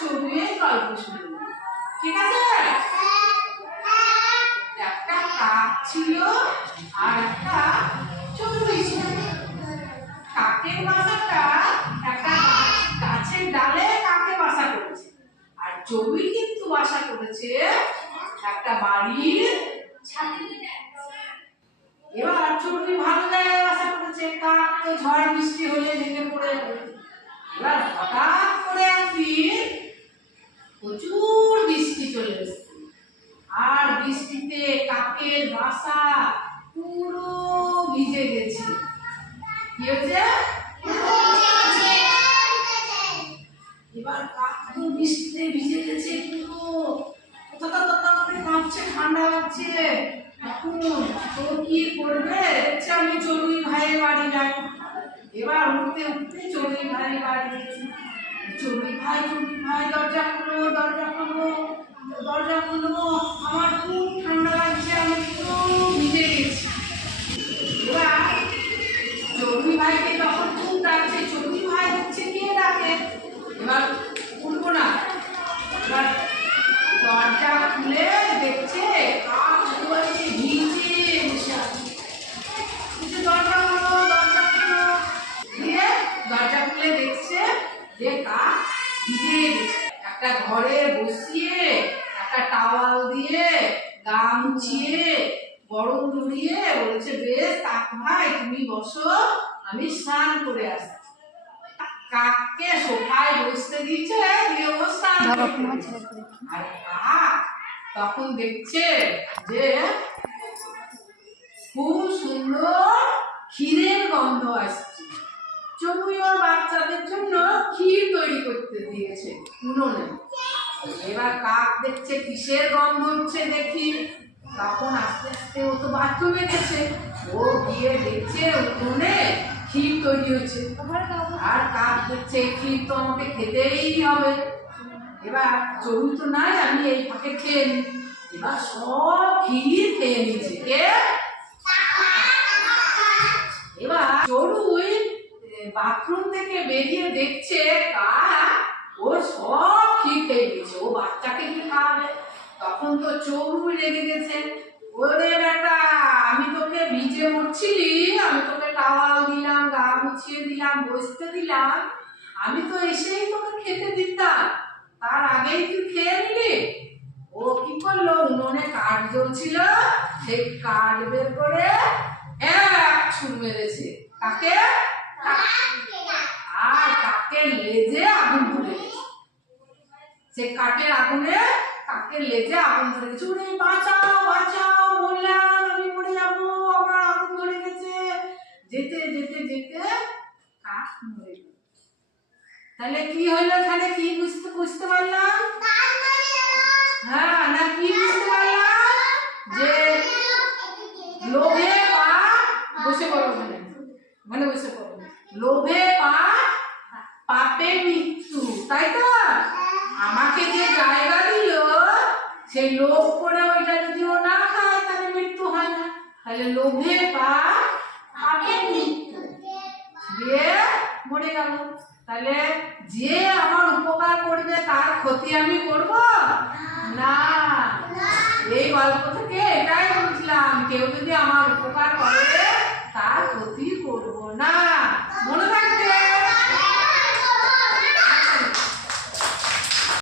চড়ুইয়ের গল্প শুনবো, ঠিক আছে? একটা কাক ছিল আর একটা চড়ুই ছিল। কাকের বাসাটা একটা গাছের ডালে কাকে বাসা করেছে, আর চড়ুই কিন্তু বাসা করেছে একটা বাড়ির ছাদে। এবার চড়ুই ভালো জায়গায় বাসা করেছে, কাক তো ঝড় বৃষ্টি হলে ভেঙে পড়ে যাবে। এবার হঠাৎ করে একদিন প্রচুর বৃষ্টি চলে এসেছে, আর বৃষ্টিতে কাকের বাসা পুরো ভিজে গেছে। কি হয়েছে? এবার কাক তো বৃষ্টিতে ভিজে গেছে, পুরো তথা তথা করে কাঁপছে, ঠান্ডা লাগছে। এখন তো কি করবে? আমি চড়ুই ভাইয়ের বাড়ি যাই। এবার উঠতে উঠতে চড়ুই ভাইয়ের বাড়ি গেছে। চড়ুই ভাই দরজা খোলো, দরজা খোলো, দরজা খোলো, আমার খুব ঠান্ডা লাগছে, আমি পুরো ভিজে গেছি। এবার চড়ুই ভাইকে যখন খুব ডাকছে, চড়ুই ভাই হচ্ছে কে ডাকে, এবার উঠবো না। এবার দরজা খুলে দেখছে কাক একেবারে ভিজে বসে আছে। দরজা খোলো, দরজা খোলো, দিয়ে দরজা খুলে দেখছে যে কাক ভিজে গেছে। একটা ঘরে বসিয়ে একটা টাওয়াল দিয়ে গা মুছিয়ে গরম ধরিয়ে বলেছে, বেশ কাক ভাই তুমি বসো, আমি স্নান করে আসছি। কাককে সোফায় বসতে দিচ্ছে, দিয়ে ও স্নান করছে। আর কাক তখন দেখছে যে খুব সুন্দর ক্ষীরের গন্ধ আসছে। চড়ুই ওর বাচ্চাদের জন্য ক্ষীর তৈরি করতে দিয়েছে উনুনে। এবার কাক দেখছে কিসের গন্ধ হচ্ছে দেখি, তখন আস্তে আস্তে ও তো বাথরুমে গেছে, ও গিয়ে দেখছে উনুনে ক্ষীর তৈরি হচ্ছে। আর কাক দেখছে ক্ষীর তো আমাকে খেতেই হবে। এবার চড়ুই তো নাই, আমি এই ফাঁকে খেয়ে নি। এবার সব ক্ষীর খেয়ে নিচ্ছে কে? এবার চড়ুই বাথরুম থেকে বেরিয়ে দেখছে কাক ওর সব ক্ষীর খেয়ে নিচ্ছে, ও বাচ্চাকে কি খাওয়াবে? তখন তো চড়ুই রেগে গেছে, ওরে বেটা আমি তোকে ভিজে মরছিলি, আমি তোকে টাওয়াল দিলাম, গা মুছিয়ে দিলাম, বসতে দিলাম, আমি তো এসেই তোকে খেতে দিতাম, তার আগেই তুই খেয়ে নিলি। ও কি করলো, উনুনে কাঠ জ্বলছিল, সেই কাঠ বের করে এক ছুঁড় মেরেছে কাকে, আর কাকের লেজে আগুন ধরে গেছে। সে কাঠের আগুনে কাকের লেজে আগুন ধরে গেছে। ওরে বাঁচাও বাঁচাও, বললাম আমি মরে যাবো, আমার আগুন ধরে গেছে। যেতে যেতে যেতে কাক মরে গেল। তাহলে কি হলো এখানে, কি বুঝতে পারলাম? হ্যাঁ, না কি বুঝতে পারলাম? যে লোভে পা, বসে পড়ো ওখানে, মানে বসে পড়ো, লোভে পা পাপে মৃত্যু, তাই তো? আমাকে যে জায়গা দিল, সেই লোভ করে ওইটা যদি ও না খায় তাহলে মৃত্যু হয় না। তাহলে লোভে পা পাপে মৃত্যু, দিয়ে মরে গেল। তাহলে যে আমার উপকার করবে তার ক্ষতি আমি করব না। এই গল্প থেকে এটাই বুঝলাম, কেউ যদি আমার উপকার করে তার ক্ষতি করব না। মনে